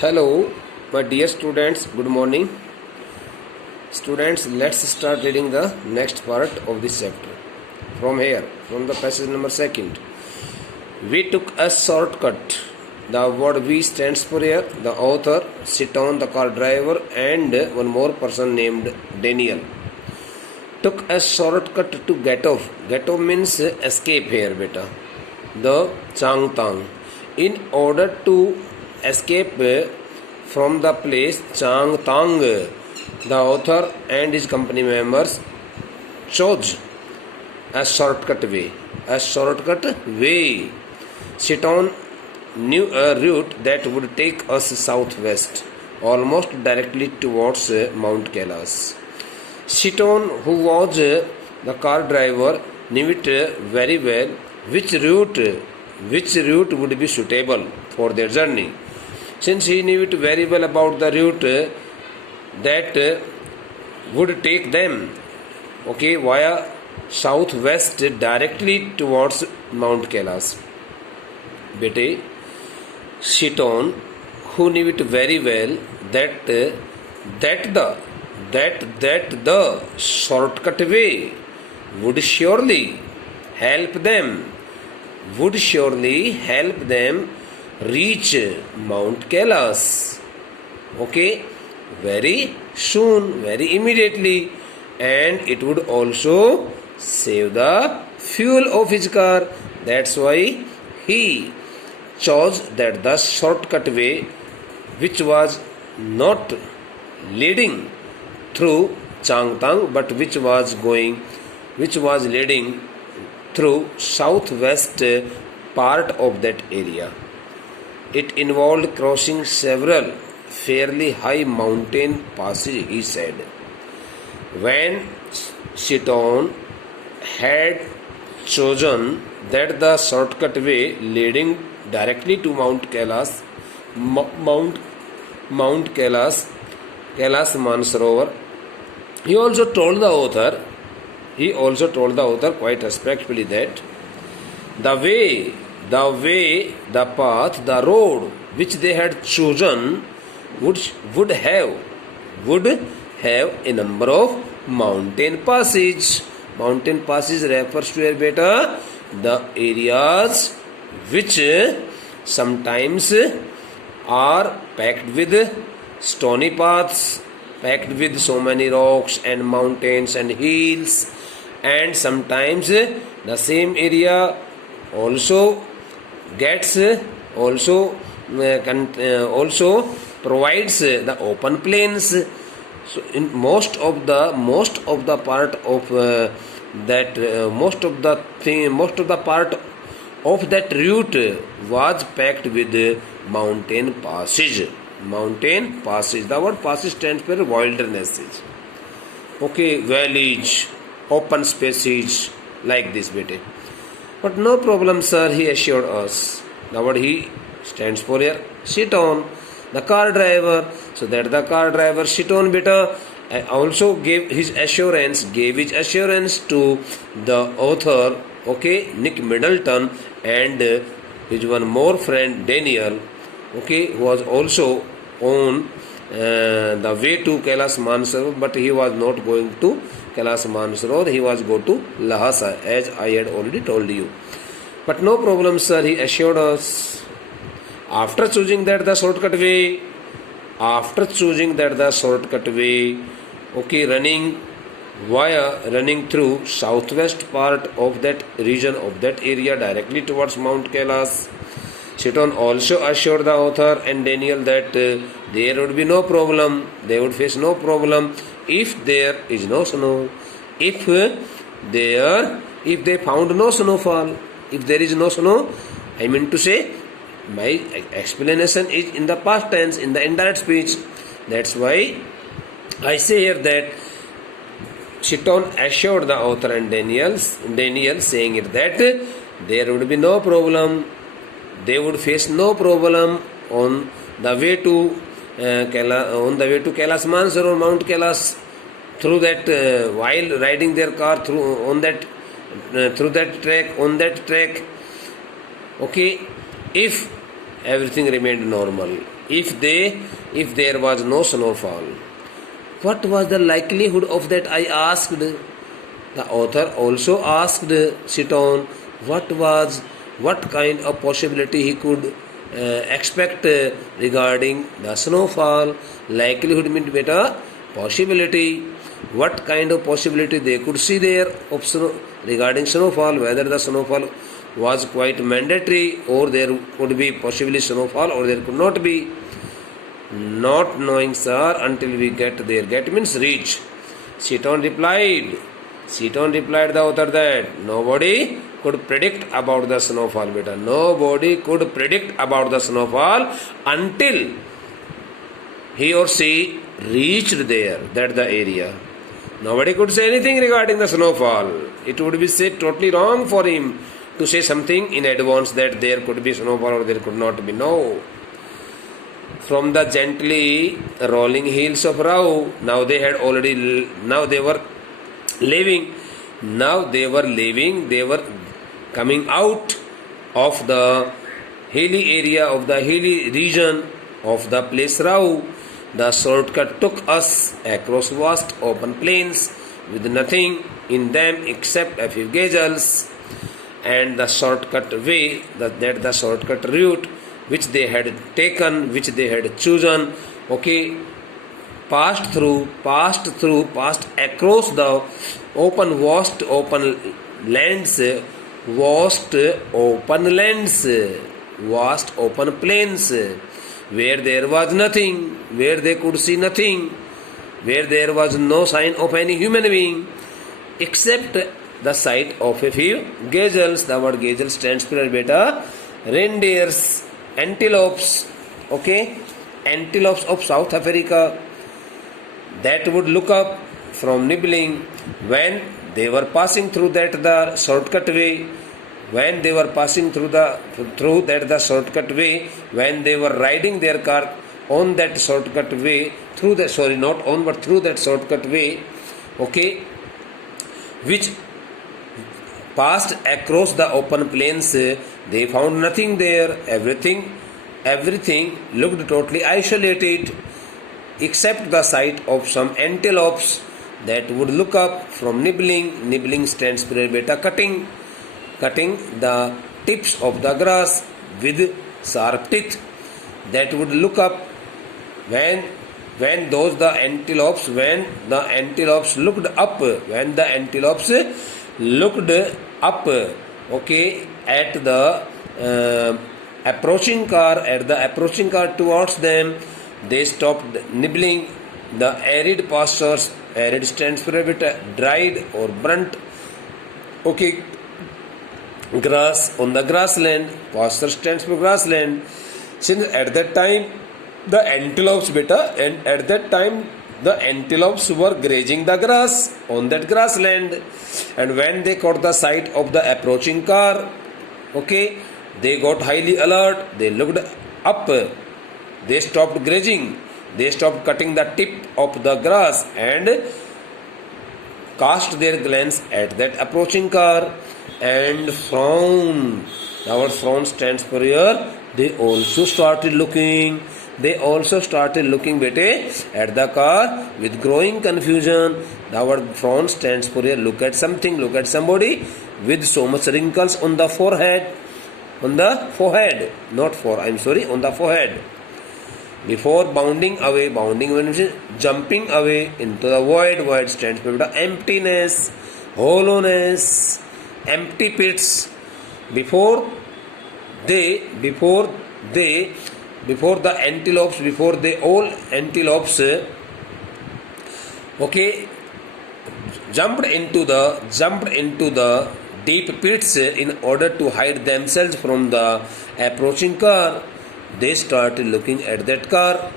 Hello, my dear students, good morning. Students, let's start reading the next part of this chapter. From here, from the passage number 2nd. We took a shortcut. The word we stands for here. The author, Siton, the car driver, and one more person named Daniel. Took a shortcut to get off. Get off means escape here, beta. The Changtang. In order to escape from the place Changtang, the author and his company members chose a shortcut way. A shortcut way. Siton knew a route that would take us southwest, almost directly towards Mount Kailas. Siton, who was the car driver, knew it very well which route would be suitable for their journey. Since he knew it very well about the route that would take them via southwest directly towards Mount Kailas. Bete, Siton, who knew it very well that the shortcut way would surely help them reach Mount Kailas. Very soon, very immediately, and it would also save the fuel of his car. That's why he chose that the shortcut way, which was not leading through Changtang, but which was leading through southwest part of that area. It involved crossing several fairly high mountain passes, he said. When Siton had chosen that the shortcut way leading directly to Mount Kailas, Kailas Mansarovar, he also told the author quite respectfully that the path, the road which they had chosen would have a number of mountain passes. Mountain passes refers to beta the areas which sometimes are packed with stony paths, packed with so many rocks and mountains and hills, and sometimes the same area also provides the open plains. So in most of the part of that route was packed with mountain passes. Mountain passes. The word passes stands for wildernesses. Valleys, open spaces like this, bete. But no problem, sir, he assured us. The word he stands for here, Siton, the car driver. So that the car driver, Siton, beta, also gave his assurance to the author, Nick Middleton, and his one more friend, Daniel, who was also on the way to Kailas Mansarovar, but he was not going to Kailas Mansarovar, he was go to Lhasa, as I had already told you. But no problem, sir, he assured us. After choosing that the shortcut way, running through southwest part of that region of that area directly towards Mount Kailas, Siton also assured the author and Daniel that there would be no problem, they would face no problem if there is no snow, if they found no snowfall, if there is no snow. I mean to say, my explanation is in the past tense, in the indirect speech. That's why I say here that Siton assured the author and Daniel saying it that there would be no problem, they would face no problem on the way to Kailas Mansarovar, Mount Kailas, through that while riding their car through that track. If everything remained normal. if there was no snowfall. What was the likelihood of that? I asked. The author also asked Seaton what kind of possibility he could expect regarding the snowfall. Likelihood means beta possibility. What kind of possibility they could see there of regarding snowfall, whether the snowfall was quite mandatory or there could be possibly snowfall or there could not be. Not knowing, sir, until we get there. Get means reach. Seaton replied the author that nobody could predict about the snowfall, beta. Nobody could predict about the snowfall until he or she reached there, that the area. Nobody could say anything regarding the snowfall. It would be said totally wrong for him to say something in advance that there could be snowfall or there could not be. No. From the gently rolling hills of Rao, now they were leaving, they were coming out of the hilly area, of the hilly region of the place Rao. The shortcut took us across vast open plains with nothing in them except a few gazelles, and the shortcut way, the shortcut route which they had taken, which they had chosen, passed across the vast open plains, where there was nothing, where they could see nothing, where there was no sign of any human being, except the sight of a few gazelles. The word gazelle stands for beta reindeers, antelopes, antelopes of South Africa, that would look up from nibbling when they were passing through the shortcut way. When they were passing through the shortcut way, when they were riding their car on that shortcut way, through that shortcut way, which passed across the open plains, they found nothing there. Everything looked totally isolated, except the sight of some antelopes that would look up from nibbling. Nibbling stands for beta cutting the tips of the grass with sharp teeth, that would look up when the antelopes looked up, at the approaching car towards them, they stopped nibbling the arid pastures. Arid stands for dried or burnt grass on the grassland. Pasture stands for grassland. Since at that time the antelopes were grazing the grass on that grassland, and when they caught the sight of the approaching car, they got highly alert. They looked up. They stopped grazing. They stopped cutting the tip of the grass and cast their glance at that approaching car and frowned. The word frown stands for here. They also started looking at the car with growing confusion. The word frown stands for here. Look at something, look at somebody with so much wrinkles on the forehead. On the forehead. Before bounding away means jumping away into the void. Void stands for emptiness, hollowness, empty pits. Before the antelopes jumped into the deep pits in order to hide themselves from the approaching car, they started looking at that car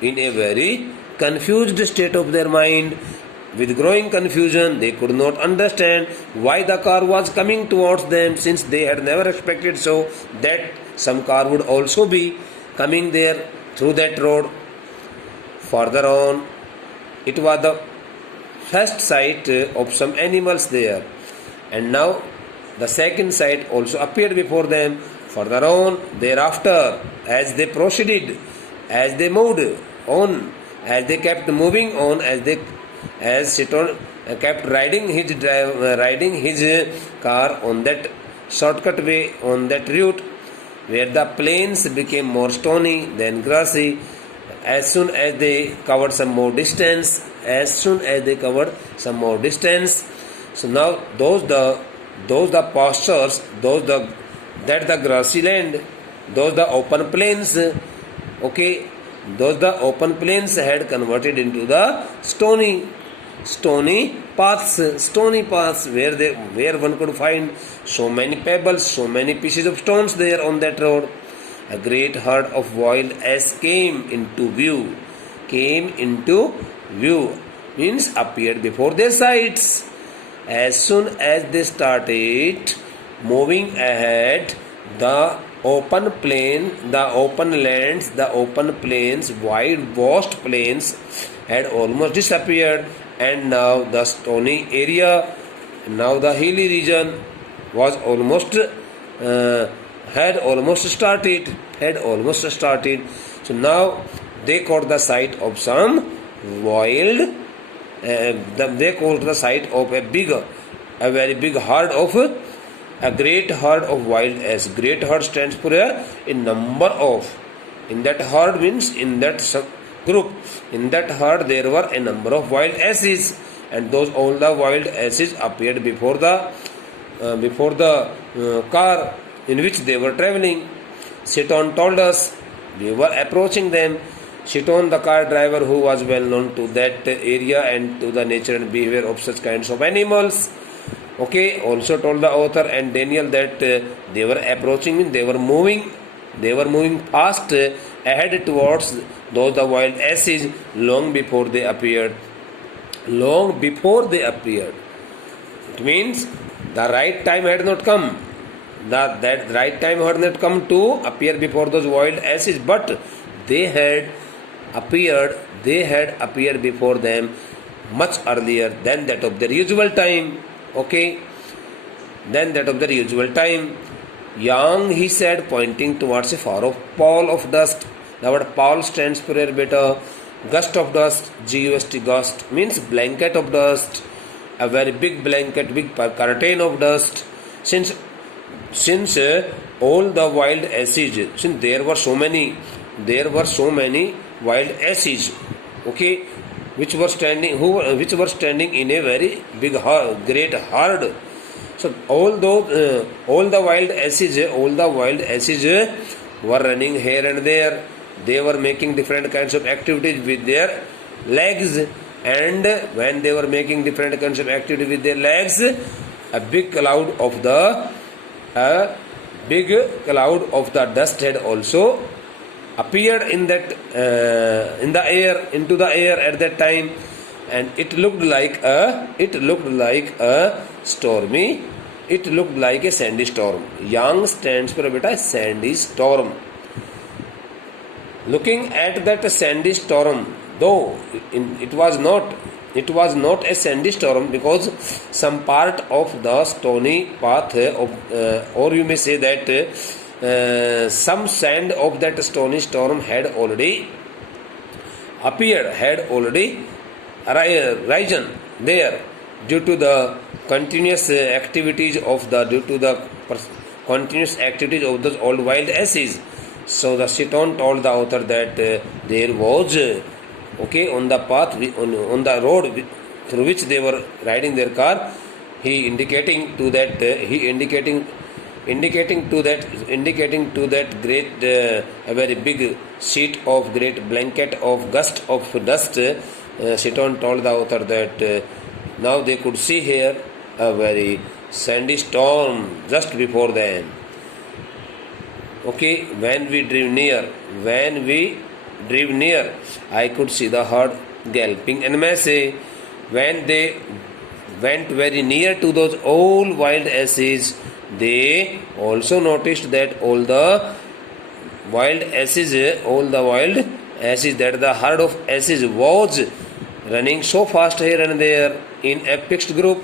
in a very confused state of their mind. With growing confusion, they could not understand why the car was coming towards them, since they had never expected so that some car would also be coming there through that road. Further on, it was the first sight of some animals there, and now the second sight also appeared before them. Further on, thereafter, as they proceeded, as they moved on, as they kept moving on, as Seton kept riding his car on that shortcut way, on that route, where the plains became more stony than grassy. As soon as they covered some more distance, so now those the pastures, that the grassy land, those the open plains, okay, those the open plains had converted into the stony paths where one could find so many pebbles, so many pieces of stones there on that road. A great herd of wild ass came into view means appeared before their sights. As soon as they started moving ahead, the open plains, wide vast plains had almost disappeared, and now the stony area, now the hilly region was had almost started. So now they caught the sight of some wild. They caught the sight of a very big herd of a great herd of wild ass. Great herd stands for a number of. In that herd means in that group. In that herd there were a number of wild asses, and all the wild asses appeared before the car in which they were traveling. Seton told us we were approaching them. Seton, the car driver, who was well known to that area and to the nature and behavior of such kinds of animals, okay, also told the author and Daniel that they were approaching, they were moving fast ahead towards those the wild asses long before they appeared. It means the right time had not come. That right time had not come to appear before those wild asses, but they had appeared before them much earlier than that of their usual time. Okay, than that of their usual time. Young, he said, pointing towards a far off pall of dust. The word pall stands for a beta gust of dust. Gust, gust means blanket of dust, a very big blanket, big curtain of dust. Since all the wild asses, since there were so many wild asses, okay, which were standing in a very big great herd. So all the wild asses were running here and there. They were making different kinds of activities with their legs, and when they were making different kinds of activities with their legs, a big cloud of the dust had also appeared into the air at that time, and it looked like a sandy storm. Yang stands for a sandy storm. Looking at that sandy storm, though it was not a sandy storm, because some part of the stony path or you may say that some sand of that stony storm had already risen there due to the continuous activities of those old wild asses. So the Seton told the author that there was on the path, on the road through which they were riding their car, he indicating to that great a very big sheet of great blanket of gust of dust. Seton told the author that now they could see here a very sandy storm just before them. Okay, when we drew near, I could see the herd galloping en masse. When they went very near to those old wild asses, they also noticed that all the wild asses, that the herd of asses was running so fast here and there in a fixed group.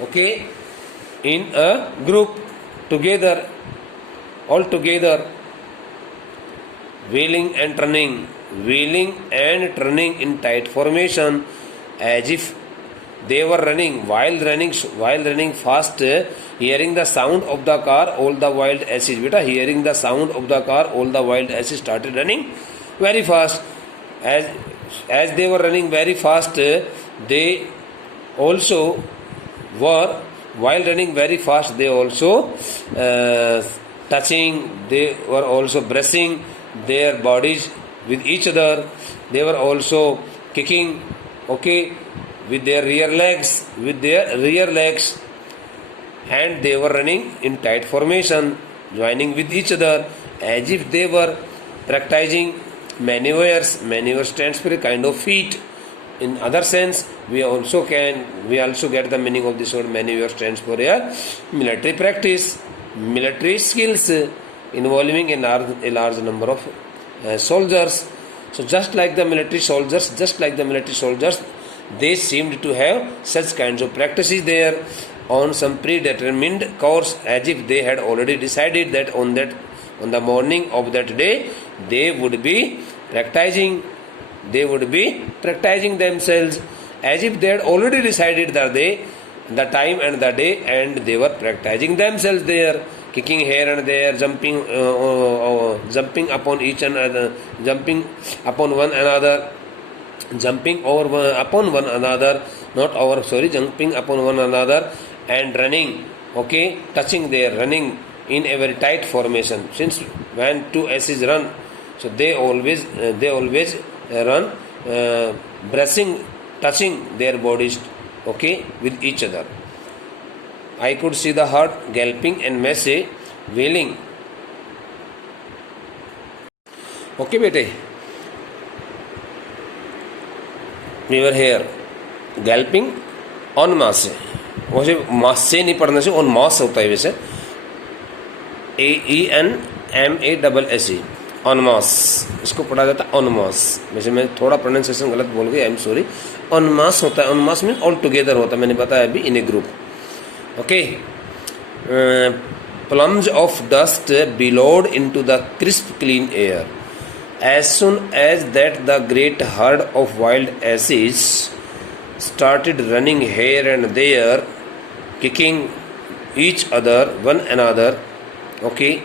Okay, in a group together, all together. wheeling and turning in tight formation, as if they were running while running fast, hearing the sound of the car. All the wild asses, beta, hearing the sound of the car, all the wild asses started running very fast. As they were running very fast, they also were, while running very fast, they also touching, they were also brushing their bodies with each other. They were also kicking, okay, with their rear legs, and they were running in tight formation, joining with each other, as if they were practicing maneuvers. Maneuver stands for a kind of feat. In other sense, we also get the meaning of this word. Maneuver stands for a military practice, military skills involving a large number of soldiers. So just like the military soldiers, they seemed to have such kinds of practices there on some predetermined course, as if they had already decided that on the morning of that day they would be practicing themselves, as if they had already decided the time and the day, and they were practicing themselves there, kicking here and there, jumping upon each another, jumping upon one another, jumping upon one another, and running, okay, touching there, running in a very tight formation. Since when two asses run, so they always run, brushing, touching their bodies, okay, with each other. I could see the herd galloping and Messi wailing. Okay, bete. We were here galloping en masse. वैसे मास से नहीं पढ़ने से on masse होता है वैसे AENMASSE on मास इसको पढ़ा जाता है ऑन मास वैसे मैं थोड़ा प्रोनाउंसिएशन गलत बोल गया I am sorry en masse होता है en masse mean all together होता है मैंने बताया अभी in a group okay plums of dust billowed into the crisp clean air as soon as that the great herd of wild asses started running here and there, kicking one another. Okay,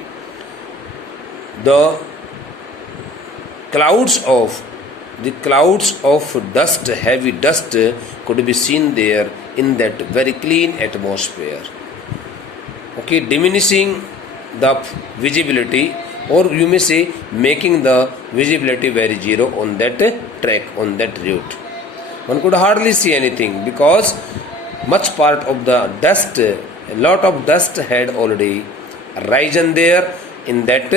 the clouds of dust, heavy dust, could be seen there in that very clean atmosphere. Okay, diminishing the visibility, or you may say making the visibility very zero on that track, on that route. One could hardly see anything because much part of the dust, a lot of dust had already risen there in that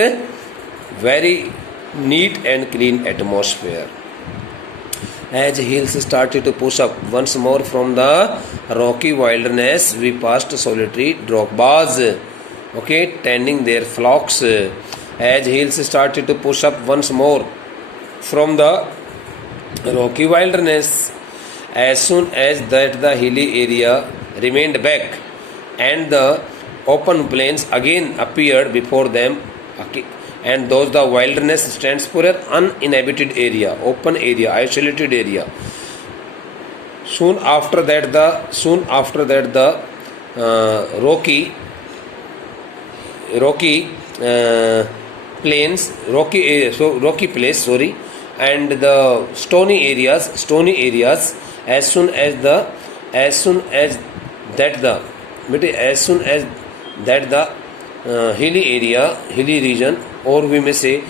very neat and clean atmosphere. As hills started to push up once more from the rocky wilderness, we passed solitary drogbas, okay, tending their flocks. As hills started to push up once more from the rocky wilderness, as soon as that the hilly area remained back and the open plains again appeared before them, okay, and those the wilderness stands for an uninhabited area, open area, isolated area. Soon after that the rocky place, and the stony areas, as soon as that the hilly region, or we may say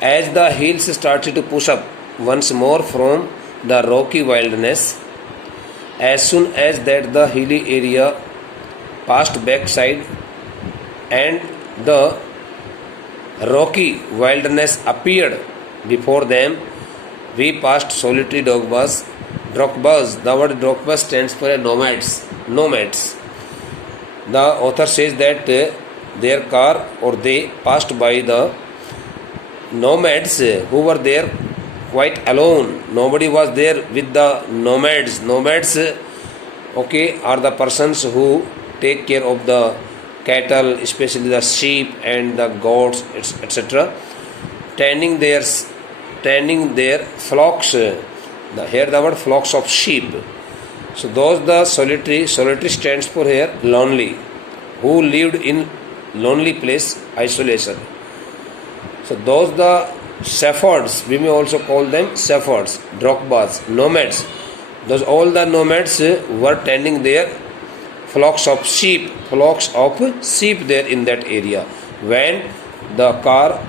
as the hills started to push up once more from the rocky wilderness, as soon as that the hilly area passed backside and the rocky wilderness appeared before them, we passed solitary drogbas. The word drogbas stands for nomads. The author says that their car, or they passed by the nomads who were there quite alone. Nobody was there with the nomads. Okay, are the persons who take care of the cattle, especially the sheep and the goats, etc. tending their flocks. Here the word flocks of sheep. So those the solitary stands for here lonely, who lived in lonely place, isolation. So those the shepherds, we may also call them shepherds, drogbas, nomads. Those all the nomads were tending their flocks of sheep there in that area. When the car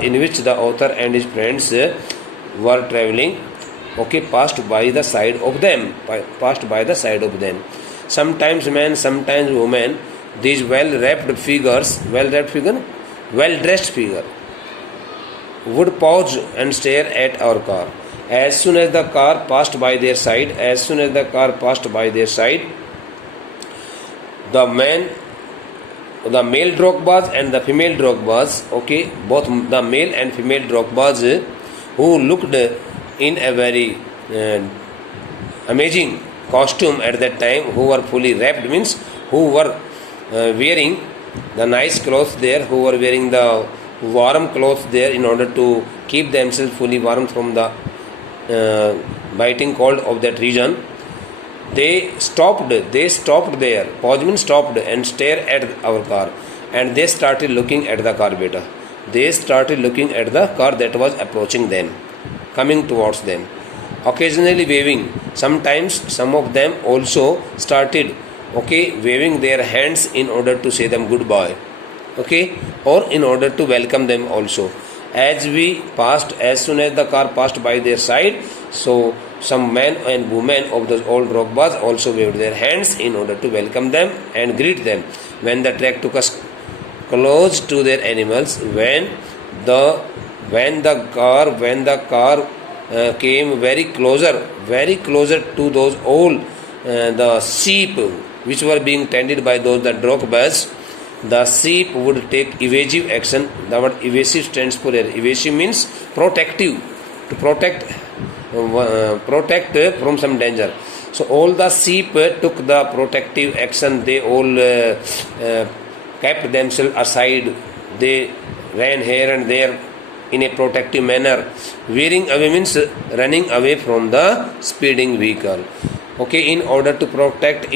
in which the author and his friends were traveling, passed by the side of them. Sometimes men, sometimes women. These well-dressed figure would pause and stare at our car. As soon as the car passed by their side, the male drogbas and the female drogbas, both the male and female drogbas, who looked in a very amazing costume at that time, who were fully wrapped, means who were wearing the nice clothes there, who were wearing the warm clothes there in order to keep themselves fully warm from the biting cold of that region. They stopped there. Pause means stopped and stared at our car, and they started looking at the car, beta. They started looking at the car that was approaching them, coming towards them. Occasionally waving. Sometimes some of them also started waving their hands in order to say them goodbye, or in order to welcome them also. As soon as the car passed by their side, so some men and women of those old drogbas also waved their hands in order to welcome them and greet them. When the track took us close to their animals, when the car came very closer to those old the sheep which were being tended by those the drogbas, the sheep would take evasive action. The word evasive stands for evasive means protective, to protect from some danger. So all the sheep took the protective action. They all kept themselves aside. They ran here and there in a protective manner. Veering away means running away from the speeding vehicle. In order to protect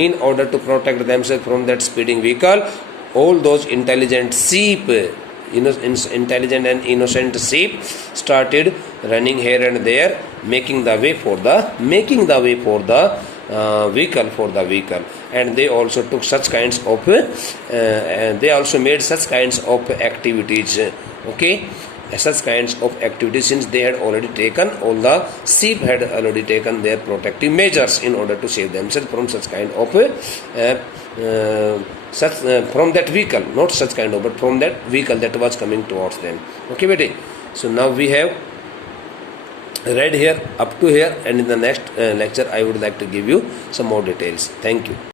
themselves from that speeding vehicle, all those intelligent and innocent sheep started running here and there, making the way for the vehicle, and they also took such kinds of they also made such kinds of activities. Such kinds of activities, since they had already taken, all the sheep had already taken their protective measures in order to save themselves from such kind of from that vehicle, not such kind of, but from that vehicle that was coming towards them. Beti. So now we have read here up to here, and in the next lecture I would like to give you some more details. Thank you.